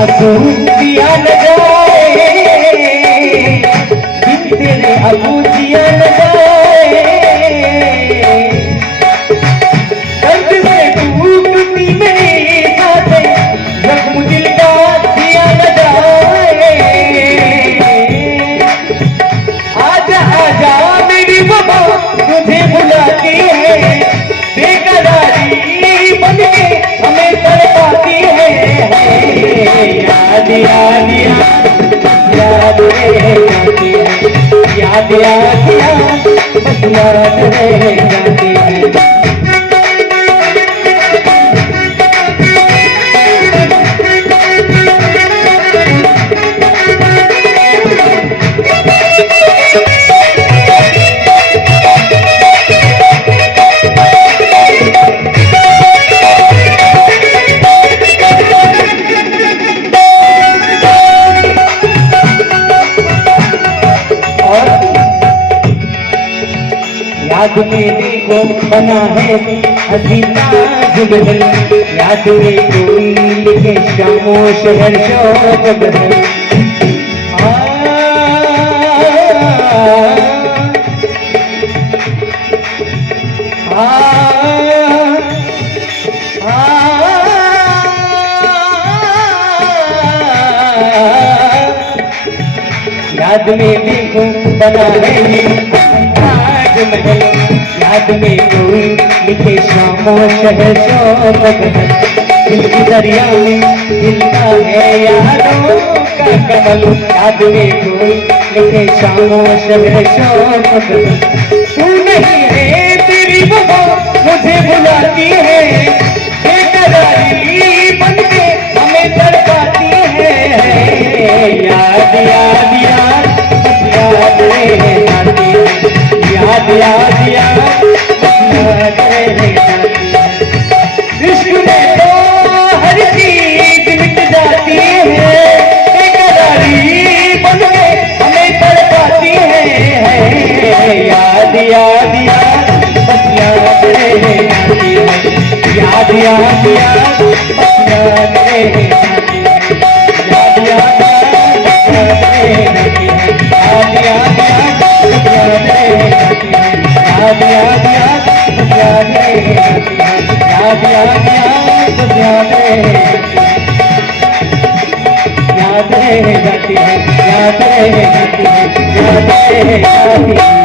आंसू दिया न जाए, बिन तेरे अबू जिया न जाए, दर्द से टूटती मेरी सांसें, जख्म दिल का दिया न जाए। आजा आजा मेरी वफा तुझे बुलाती है, बेकरारी बनके हमें तड़पाती है। याद याद याद रहती है, याद याद बस याद रह जाती है। याद में देखो बना है हसीना जुगल, याद में कोई लिखे शामो शहर शोक बदल। याद में देखो बना है महल, याद में कोई लिखे शामो शहर शोक बदल। दिल की दरिया में हिलता है यादों का कमल, याद में कोई लिखे शामो शहर शोक बदल। तू नहीं है तेरी वफा मुझे बुलाती है, बेकरारी बनके हमें तड़पाती है। याद याद याद याद रह जाती है, याद याद याद याद रह जाती है। इश्क में तो हर चीज मिट जाती है, बेकरारी बनके हमें तड़पाती है। याद याद याद बस याद रह जाती है, याद याद याद बस याद रह जाती है। याद याद याद याद रह जाती है, याद याद याद याद रह जाती है, याद याद याद याद रह जाती है, याद याद याद याद रह जाती है, याद रह जाती है, याद रह जाती है, याद रह जाती है।